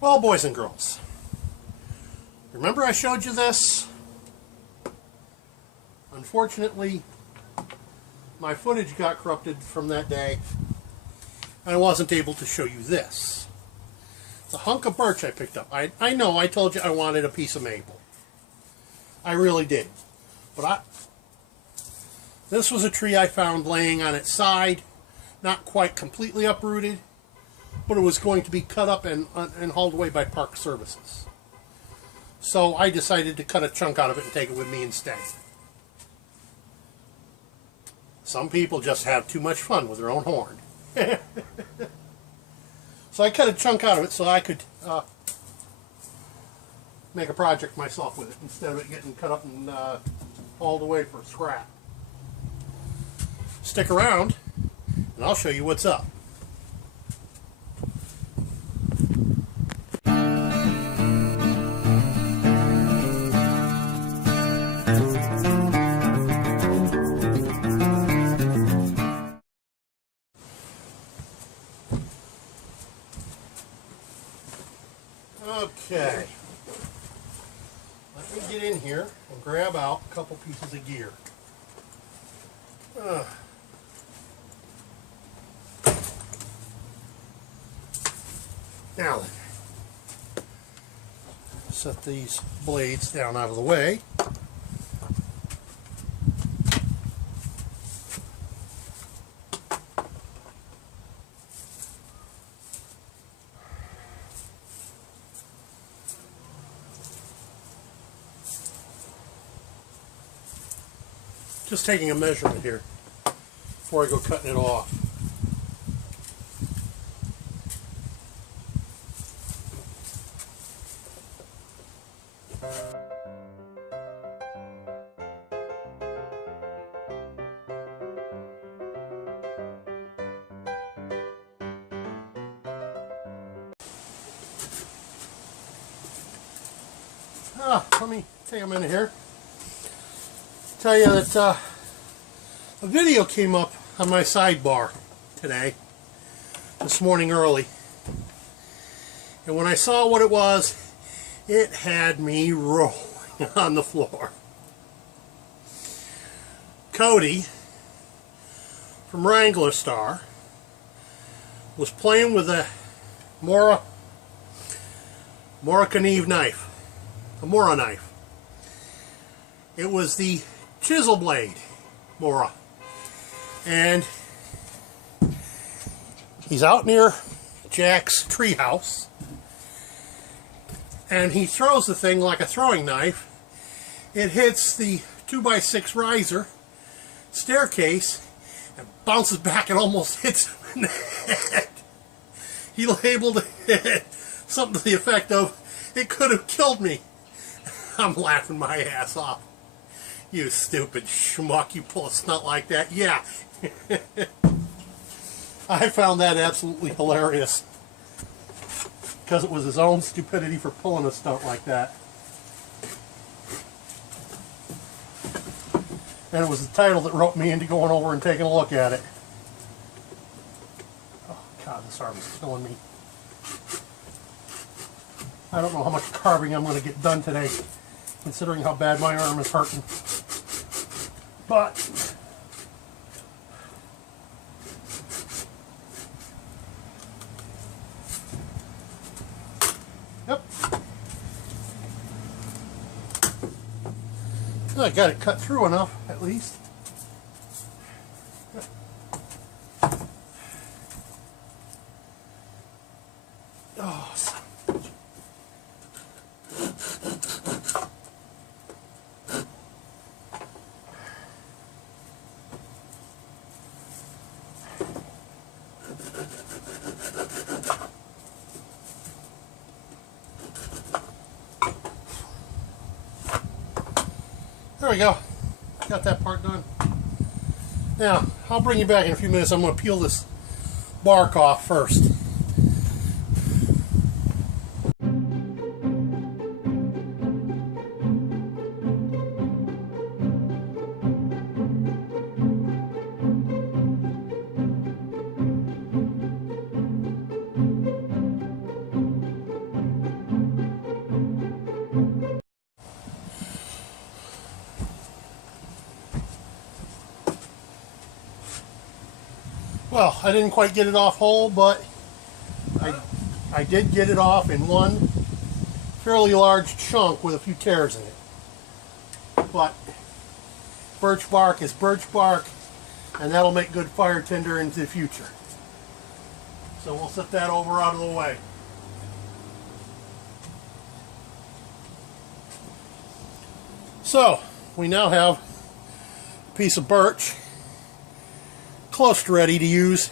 Well, boys and girls, remember I showed you this? Unfortunately, my footage got corrupted from that day, and I wasn't able to show you this. It's a hunk of birch I picked up. I know I told you I wanted a piece of maple. I really did. But this was a tree I found laying on its side, not quite completely uprooted, but it was going to be cut up and hauled away by Park Services. So I decided to cut a chunk out of it and take it with me instead. Some people just have too much fun with their own horn. So I cut a chunk out of it so I could make a project myself with it instead of it getting cut up and hauled away for scrap. Stick around and I'll show you what's up. Okay, let me get in here and grab out a couple pieces of gear. Now then, set these blades down out of the way. Just taking a measurement here before I go cutting it off. Let me take a minute here. Tell you that a video came up on my sidebar today, this morning early, and when I saw what it was, it had me rolling on the floor. Cody from Wrangler Star was playing with a Mora Kniv knife, a Mora knife. It was the chisel blade Mora, and he's out near Jack's treehouse, and he throws the thing like a throwing knife. It hits the 2x6 riser staircase and bounces back and almost hits him in the head. He labeled it something to the effect of, "It could have killed me." I'm laughing my ass off. You stupid schmuck, you pull a stunt like that. Yeah. I found that absolutely hilarious, because it was his own stupidity for pulling a stunt like that. And it was the title that roped me into going over and taking a look at it. Oh God, this arm is killing me. I don't know how much carving I'm going to get done today, considering how bad my arm is hurting. But yep, I got it cut through enough, at least. Oh, there we go. Got that part done. Now, I'll bring you back in a few minutes. I'm going to peel this bark off first. Well, I didn't quite get it off whole, but I did get it off in one fairly large chunk with a few tears in it. But birch bark is birch bark, and that'll make good fire tinder into the future. So we'll set that over out of the way. So we now have a piece of birch close to ready to use,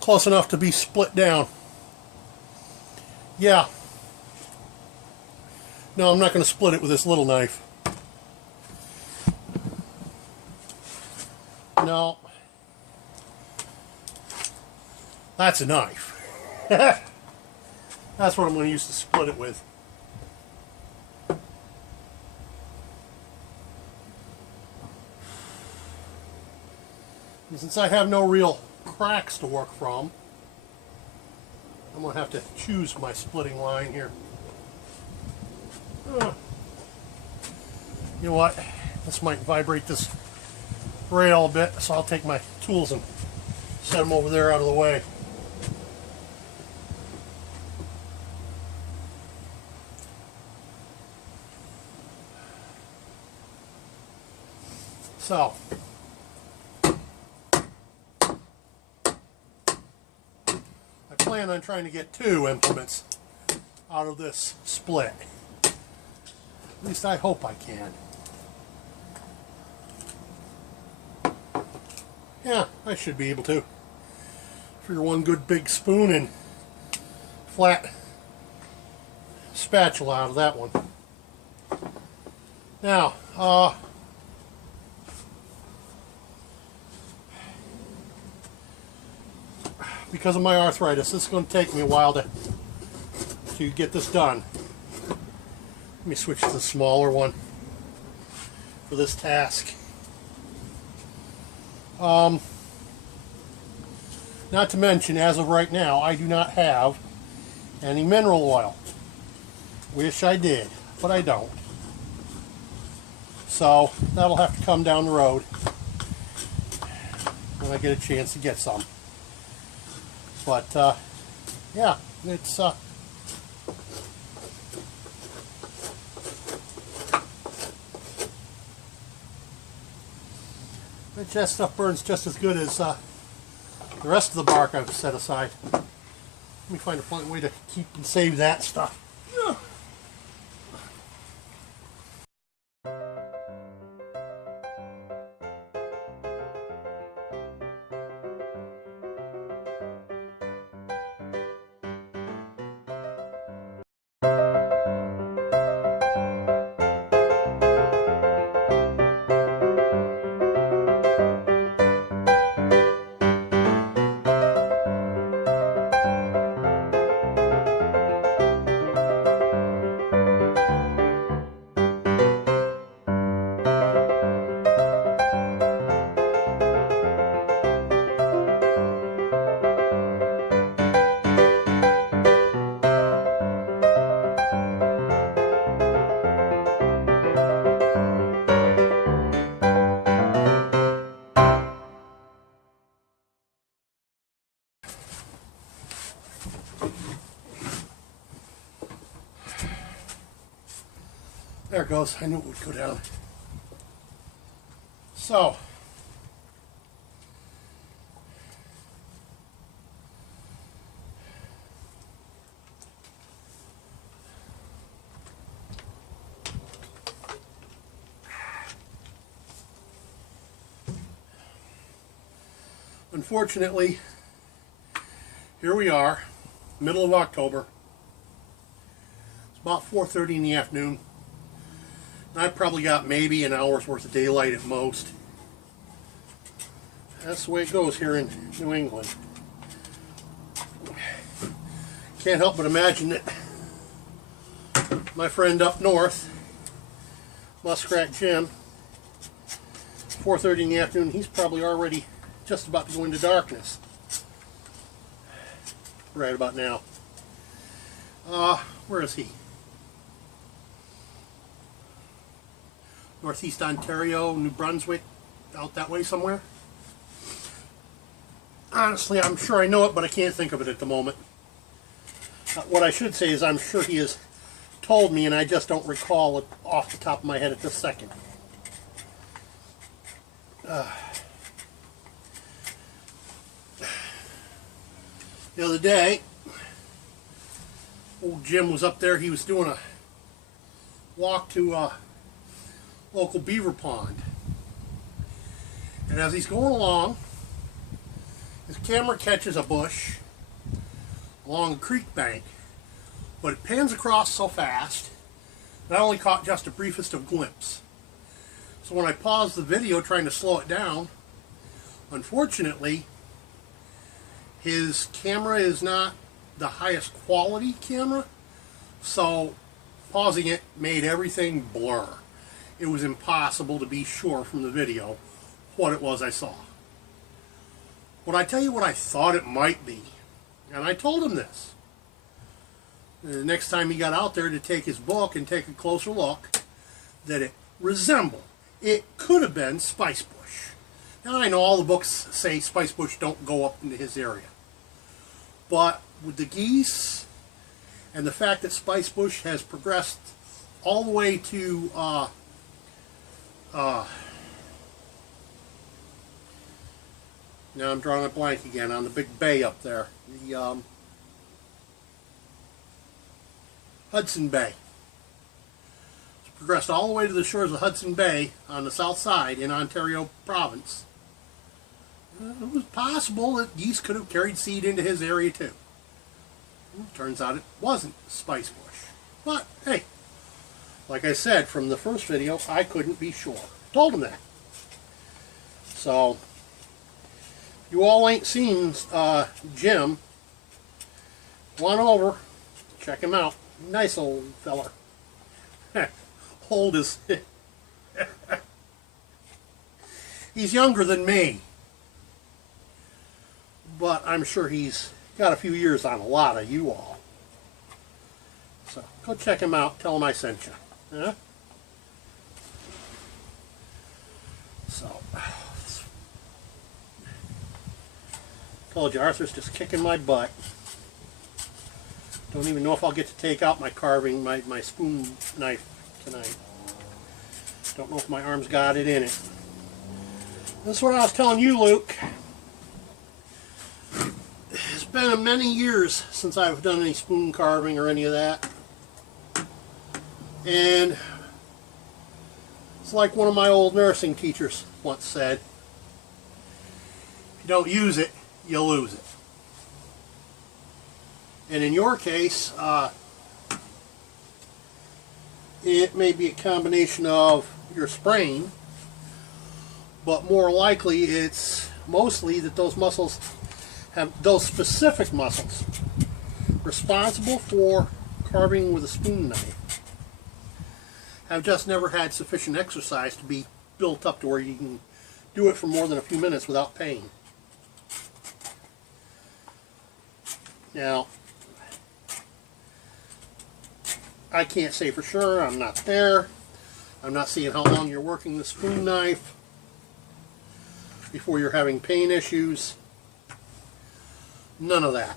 close enough to be split down. Yeah. No, I'm not going to split it with this little knife. No. That's a knife. That's what I'm going to use to split it with. And since I have no real cracks to work from, I'm going to have to choose my splitting line here. You know what? This might vibrate this rail a bit, so I'll take my tools and set them over there out of the way. So, I plan on trying to get 2 implements out of this split. At least I hope I can. Yeah, I should be able to. Figure one good big spoon and flat spatula out of that one. Now, because of my arthritis, it's going to take me a while to get this done. Let me switch to the smaller one for this task. Not to mention, as of right now, I do not have any mineral oil. Wish I did, but I don't. So that'll have to come down the road when I get a chance to get some. But yeah, it's that stuff burns just as good as the rest of the bark I've set aside. Let me find a fun way to keep and save that stuff. There it goes. I knew it would go down. So, unfortunately, here we are, middle of October. It's about 4:30 in the afternoon. I've probably got maybe an hour's worth of daylight at most. That's the way it goes here in New England. Can't help but imagine that my friend up north, Muskrat Jim, 4:30 in the afternoon, he's probably already just about to go into darkness. Right about now. Where is he? Northeast Ontario, New Brunswick, out that way somewhere. Honestly, I'm sure I know it, but I can't think of it at the moment. What I should say is I'm sure he has told me, and I just don't recall it off the top of my head at this second. The other day, old Jim was up there. He was doing a walk to a local beaver pond. And as he's going along, his camera catches a bush along a creek bank, but it pans across so fast that I only caught just the briefest of glimpse. So when I paused the video trying to slow it down, unfortunately, his camera is not the highest quality camera, so pausing it made everything blur. It was impossible to be sure from the video what it was I saw. Would I tell you what I thought it might be? And I told him this. The next time he got out there to take his book and take a closer look, that it resembled, it could have been spice bush. Now I know all the books say spice bush don't go up into his area. But with the geese and the fact that spice bush has progressed all the way to now I'm drawing a blank again on the big bay up there, the Hudson Bay. It's progressed all the way to the shores of Hudson Bay on the south side in Ontario province. It was possible that geese could have carried seed into his area too. Turns out it wasn't spice bush. But hey, like I said from the first video, I couldn't be sure. Told him that. So, you all ain't seen Jim, go on over, check him out. Nice old feller. Old as... He's younger than me. But I'm sure he's got a few years on a lot of you all. So, go check him out. Tell him I sent you. Huh? So... Told you, Arthur's just kicking my butt. Don't even know if I'll get to take out my carving, my spoon knife tonight. Don't know if my arm's got it in it. This is what I was telling you, Luke. It's been many years since I've done any spoon carving or any of that. And it's like one of my old nursing teachers once said, if you don't use it, you'll lose it. And in your case, it may be a combination of your sprain, but more likely it's mostly that those muscles have, those specific muscles responsible for carving with a spoon knife, have just never had sufficient exercise to be built up to where you can do it for more than a few minutes without pain. Now, I can't say for sure. I'm not there. I'm not seeing how long you're working the spoon knife before you're having pain issues. None of that.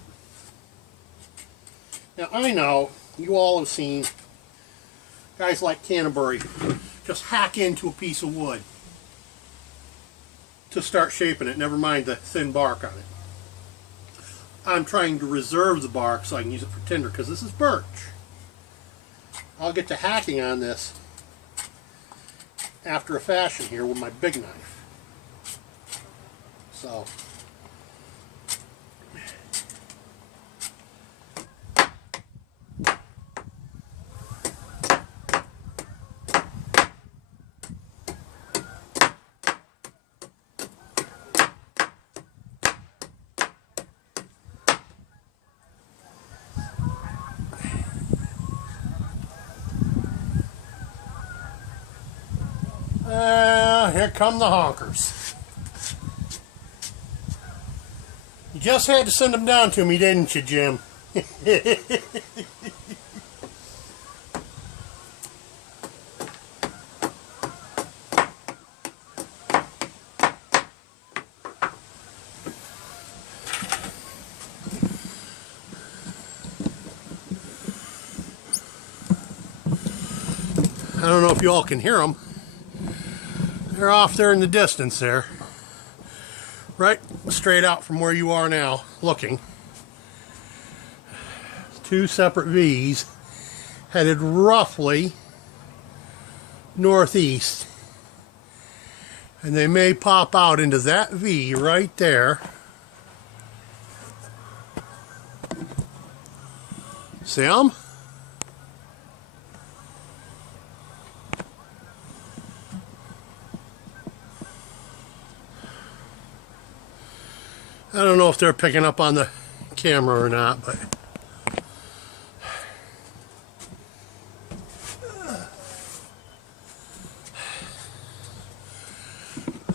Now, I know you all have seen guys like Canterbury just hack into a piece of wood to start shaping it, never mind the thin bark on it. I'm trying to reserve the bark so I can use it for tinder, because this is birch. I'll get to hacking on this after a fashion here with my big knife. So, here come the honkers. You just had to send them down to me, didn't you, Jim? don't know if you all can hear them. They're off there in the distance there. Right straight out from where you are now, looking. Two separate V's headed roughly northeast. And they may pop out into that V right there. See them? I don't know if they're picking up on the camera or not, but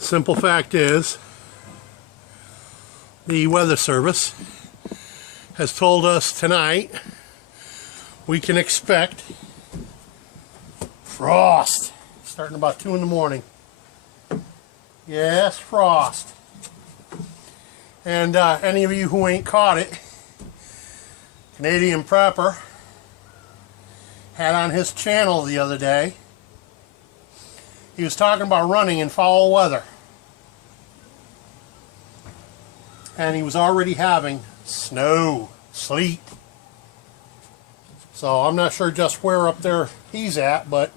simple fact is, the Weather Service has told us tonight we can expect frost starting about 2 in the morning. Yes, frost. And any of you who ain't caught it, Canadian Prepper had on his channel the other day, he was talking about running in foul weather. And he was already having snow, sleet. So I'm not sure just where up there he's at, but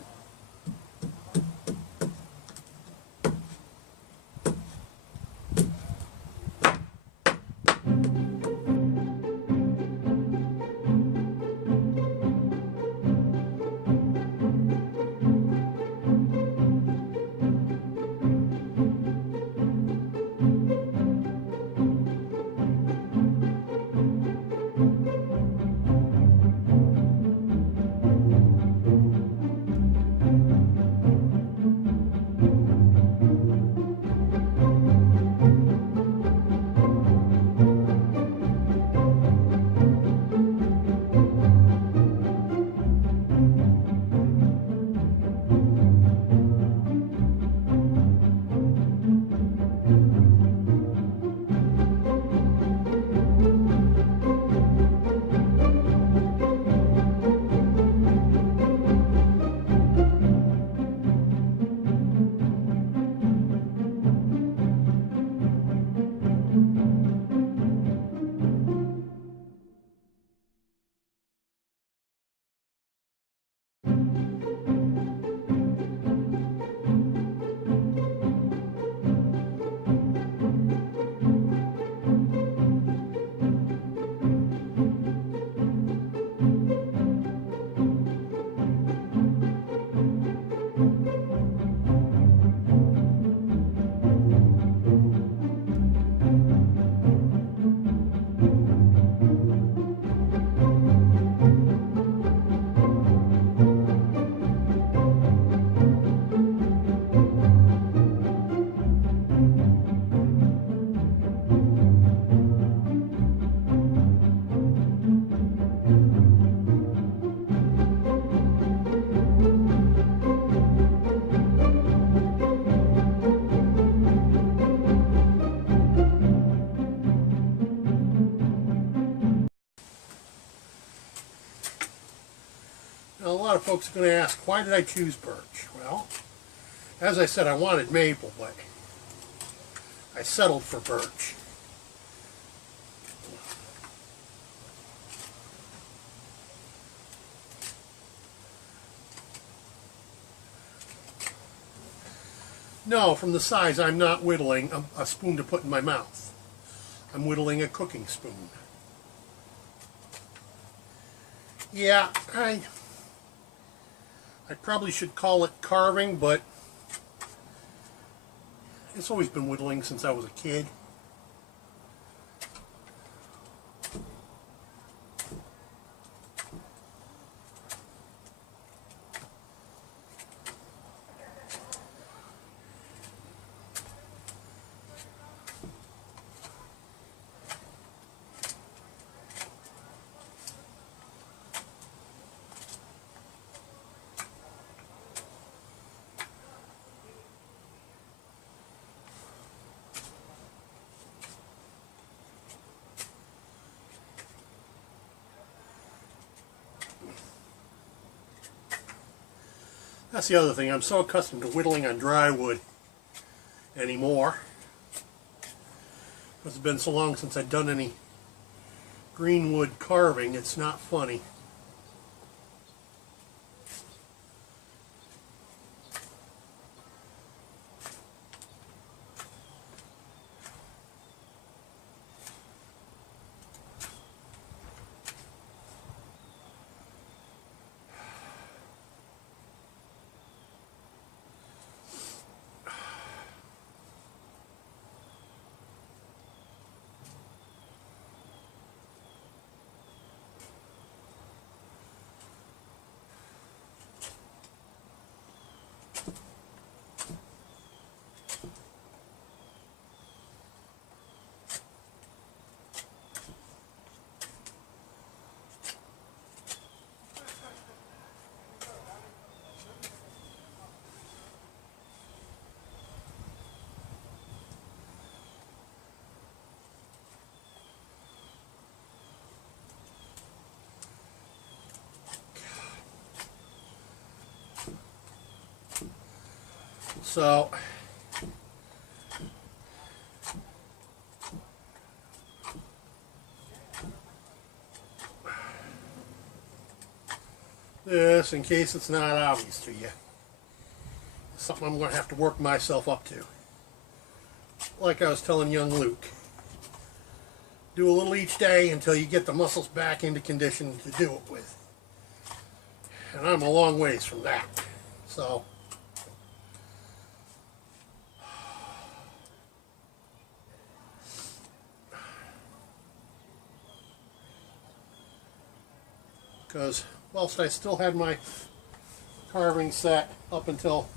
now, a lot of folks are going to ask, why did I choose birch? Well, as I said, I wanted maple, but I settled for birch. No, from the size, I'm not whittling a spoon to put in my mouth. I'm whittling a cooking spoon. Yeah, I probably should call it carving, but it's always been whittling since I was a kid. That's the other thing. I'm so accustomed to whittling on dry wood anymore. It's been so long since I've done any green wood carving, it's not funny. So this, in case it's not obvious to you, something I'm going to have to work myself up to. Like I was telling young Luke, do a little each day until you get the muscles back into condition to do it with. And I'm a long ways from that. So because whilst I still had my carving set up until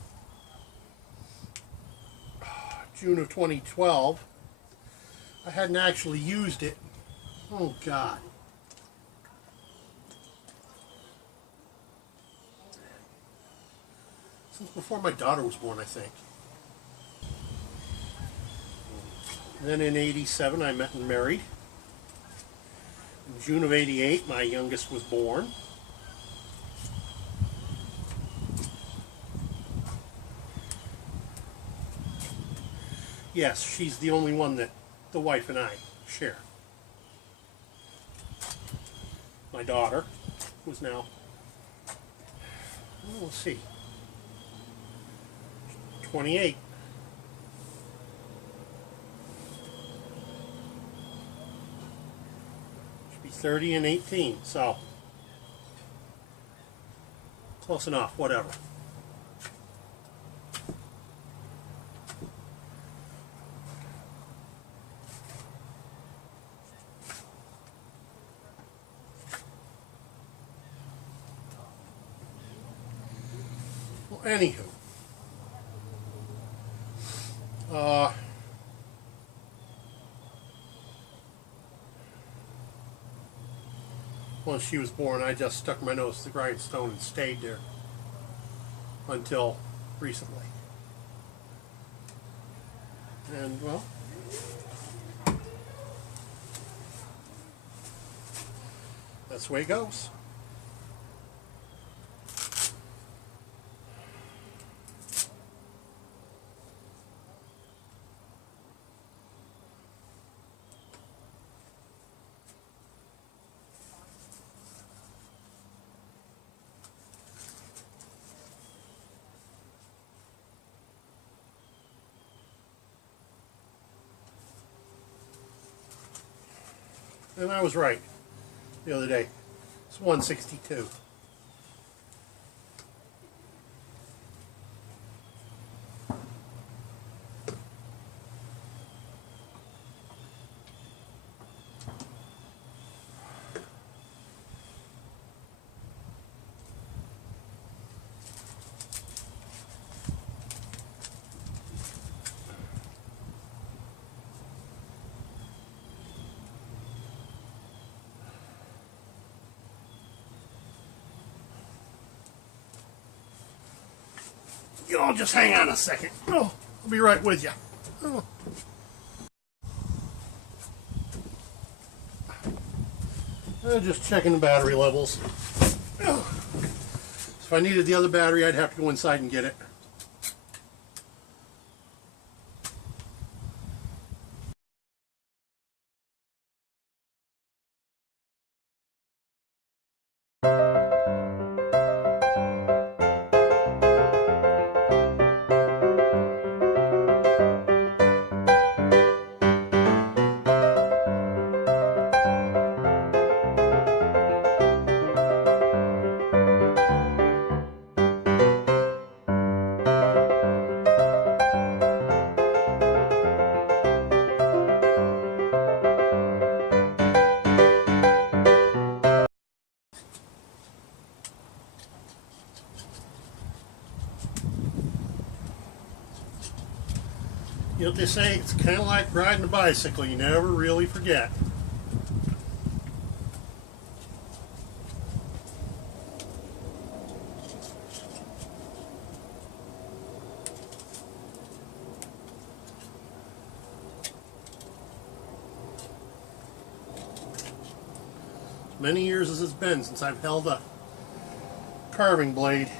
June of 2012, I hadn't actually used it. Oh God. Since before my daughter was born, I think. Then in '87 I met and married. In June of '88 my youngest was born. Yes, she's the only one that the wife and I share. My daughter, who's now, well, let's see, 28. She'll be 30 and 18, so close enough, whatever. Anywho, once she was born, I just stuck my nose to the grindstone and stayed there until recently. And, well, that's the way it goes. And I was right the other day. It's 162. You all just hang on a second. Oh, I'll be right with you. Oh. Just checking the battery levels. Oh. As I needed the other battery, I'd have to go inside and get it. You know what they say? It's kind of like riding a bicycle. You never really forget. As many years as it's been since I've held a carving blade.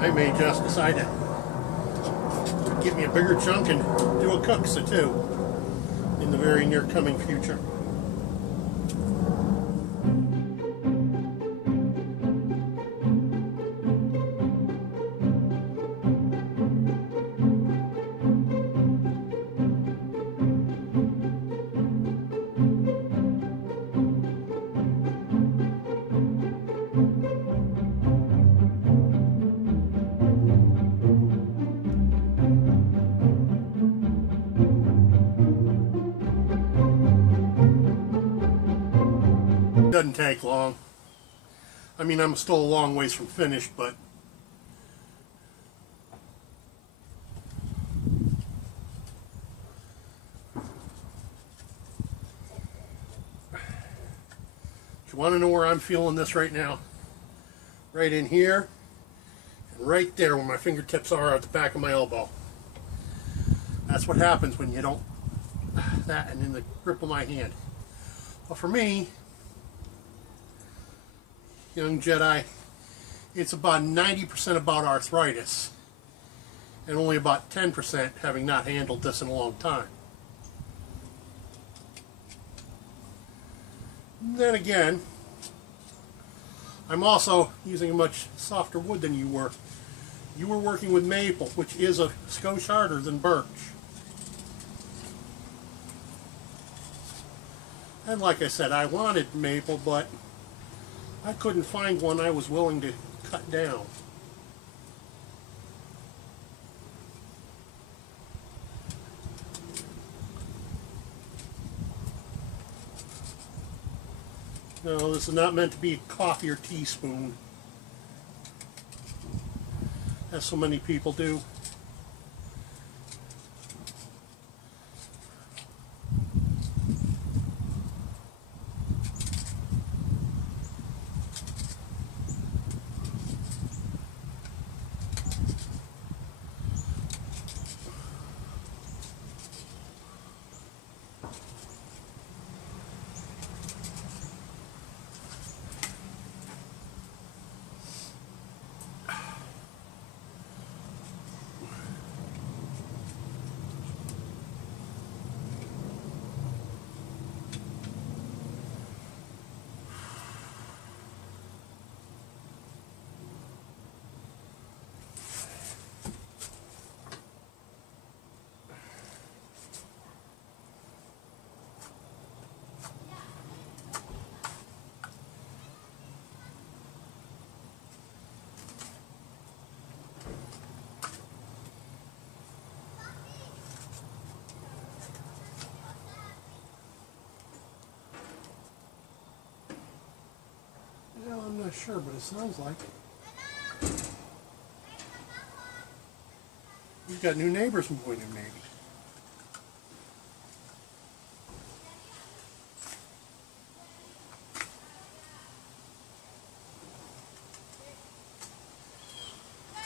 I may just decide to get me a bigger chunk and do a Kuxa too in the very near coming future. Doesn't take long. I mean, I'm still a long ways from finished, but if you want to know where I'm feeling this right now, right in here and right there where my fingertips are at the back of my elbow. That's what happens when you don't that and in the grip of my hand. Well, for me, young Jedi, it's about 90% about arthritis and only about 10% having not handled this in a long time. Then again, I'm also using a much softer wood than you were. You were working with maple, which is a skosh harder than birch. And like I said, I wanted maple, but I couldn't find one I was willing to cut down. No, this is not meant to be a coffee or teaspoon, as so many people do. Well, I'm not sure, but it sounds like we've got new neighbors moving in, maybe.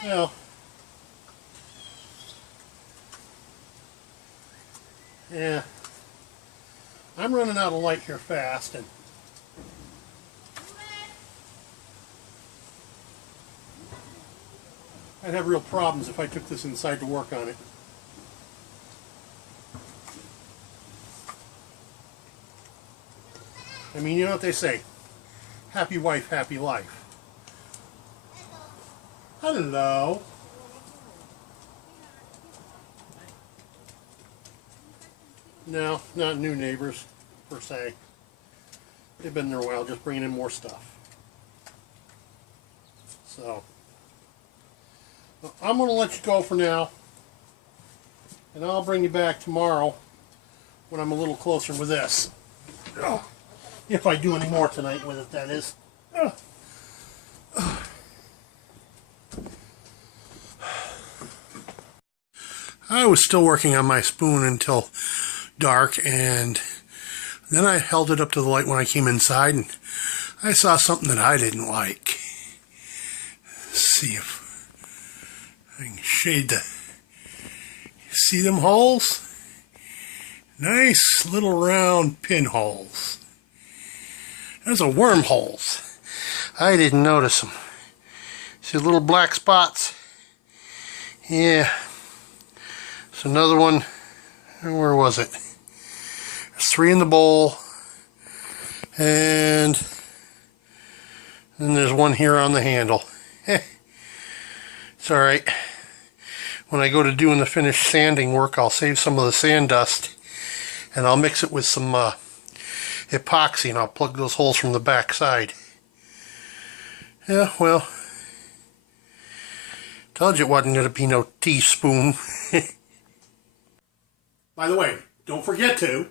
Well, yeah, I'm running out of light here fast, and I'd have real problems if I took this inside to work on it. I mean, you know what they say, happy wife, happy life. Hello. No, not new neighbors, per se. They've been there a while, just bringing in more stuff. So, well, I'm going to let you go for now. And I'll bring you back tomorrow when I'm a little closer with this. If I do any more tonight with it, that is. I was still working on my spoon until dark, and then I held it up to the light when I came inside, and I saw something that I didn't like. Let's see if I can shade the... See them holes? Nice little round pinholes. Those are wormholes. I didn't notice them. See the little black spots? Yeah. It's another one. Where was it? There's 3 in the bowl. And then there's one here on the handle. It's alright. When I go to doing the finished sanding work, I'll save some of the sand dust and I'll mix it with some epoxy, and I'll plug those holes from the back side. Yeah, well, told you it wasn't going to be no teaspoon. By the way, don't forget to